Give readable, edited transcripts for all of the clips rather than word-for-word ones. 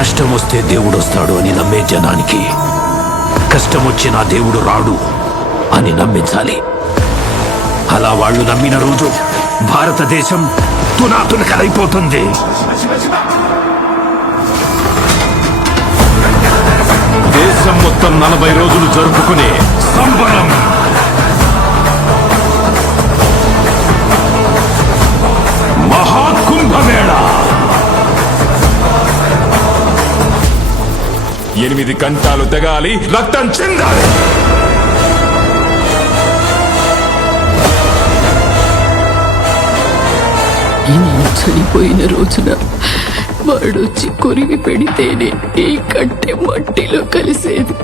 కష్టం వస్తే దేవుడు వస్తాడు అని నమ్మే జనానికి కష్టం వచ్చినా దేవుడు రాడు అని నమ్మించాలి. అలా వాళ్ళు నమ్మిన రోజు భారతదేశం తునాతునకలైపోతుంది. దేశం మొత్తం 40 రోజులు జరుపుకునే సంబరం. మహాకుంభమేళ 8 గంటలు తెగాలి, రక్తం చెందాలి. నేను చనిపోయిన రోజున వాడొచ్చి కొరివి పెడితేనే ఈ కట్టె మట్టిలో కలిసేది.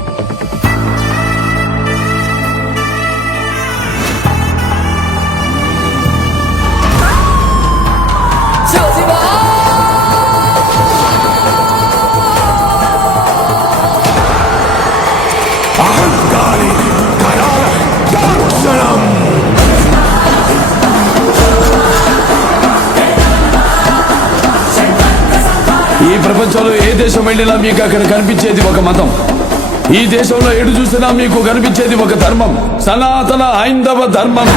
అహంకారి దర్శనం. ఈ ప్రపంచంలో ఏ దేశం వెళ్ళినా మీకు అక్కడ కనిపించేది ఒక మతం. ఈ దేశంలో ఎటు చూసినా మీకు కనిపించేది ఒక ధర్మం, సనాతన హైందవ ధర్మం.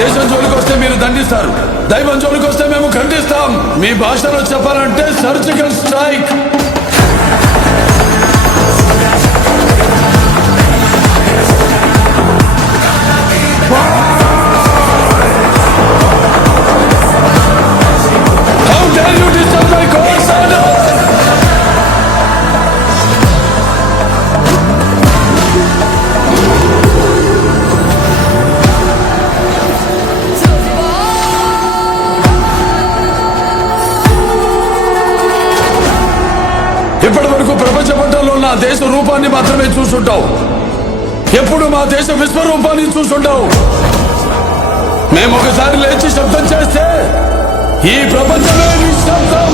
దేశం జోలికి వస్తే మీరు దండిస్తారు, దైవం జోలికి వస్తే మేము ఖండిస్తాం. మీ భాషలో చెప్పాలంటే surgical strike. How dare you disturb my course order? ఇప్పటి వరకు ప్రపంచ పట్టణంలో ఉన్న దేశ రూపాన్ని మాత్రమే చూసుంటావు. ఎప్పుడు మా దేశ విశ్వరూపాన్ని చూసుంటావు. మేము ఒకసారి లేచి శబ్దం చేస్తే ఈ ప్రపంచమే నిశ్శబ్దం.